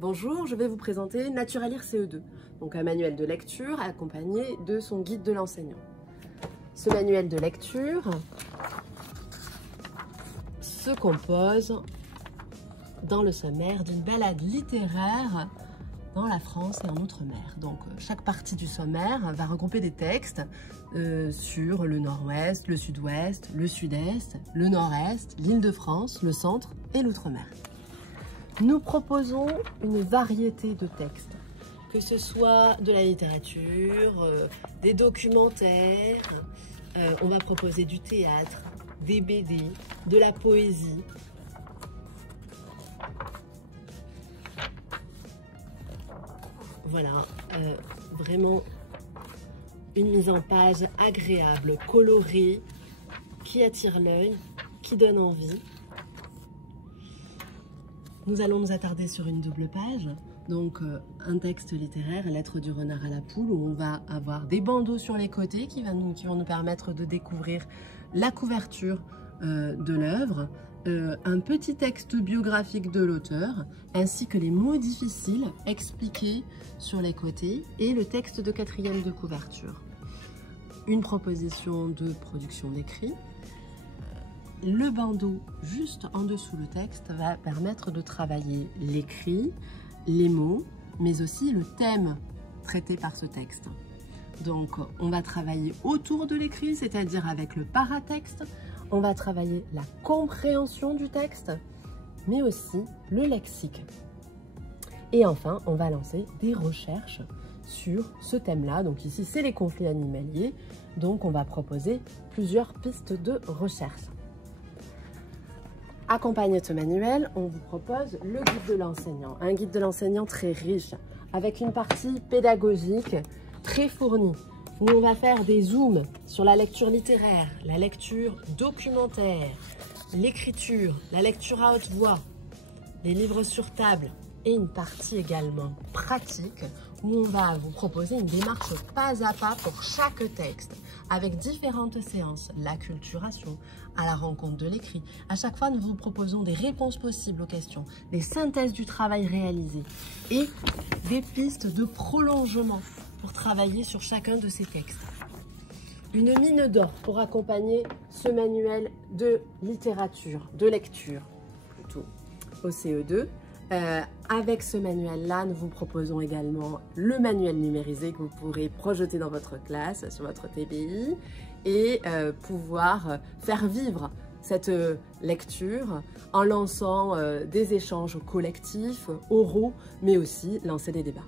Bonjour, je vais vous présenter Naturalire CE2, donc un manuel de lecture accompagné de son guide de l'enseignant. Ce manuel de lecture se compose dans le sommaire d'une balade littéraire dans la France et en Outre-mer. Donc chaque partie du sommaire va regrouper des textes sur le nord-ouest, le sud-ouest, le sud-est, le nord-est, l'Île-de-France, le centre et l'Outre-mer. Nous proposons une variété de textes, que ce soit de la littérature, des documentaires, on va proposer du théâtre, des BD, de la poésie. Voilà, vraiment une mise en page agréable, colorée, qui attire l'œil, qui donne envie. Nous allons nous attarder sur une double page, donc un texte littéraire, Lettre du renard à la poule, où on va avoir des bandeaux sur les côtés qui vont nous permettre de découvrir la couverture de l'œuvre, un petit texte biographique de l'auteur, ainsi que les mots difficiles expliqués sur les côtés et le texte de 4e de couverture. Une proposition de production d'écrit. Le bandeau juste en dessous le texte va permettre de travailler l'écrit, les mots, mais aussi le thème traité par ce texte. Donc on va travailler autour de l'écrit, c'est-à-dire avec le paratexte, on va travailler la compréhension du texte, mais aussi le lexique. Et enfin, on va lancer des recherches sur ce thème-là. Donc ici, c'est les conflits animaliers, donc on va proposer plusieurs pistes de recherche. Accompagné de ce manuel, on vous propose le guide de l'enseignant. Un guide de l'enseignant très riche, avec une partie pédagogique très fournie. Nous, on va faire des zooms sur la lecture littéraire, la lecture documentaire, l'écriture, la lecture à haute voix, les livres sur table et une partie également pratique où on va vous proposer une démarche pas à pas pour chaque texte avec différentes séances, l'acculturation, à la rencontre de l'écrit. À chaque fois, nous vous proposons des réponses possibles aux questions, des synthèses du travail réalisé et des pistes de prolongement pour travailler sur chacun de ces textes. Une mine d'or pour accompagner ce manuel de littérature, de lecture plutôt, au CE2. Avec ce manuel-là, nous vous proposons également le manuel numérisé que vous pourrez projeter dans votre classe, sur votre TBI, et pouvoir faire vivre cette lecture en lançant des échanges collectifs, oraux, mais aussi lancer des débats.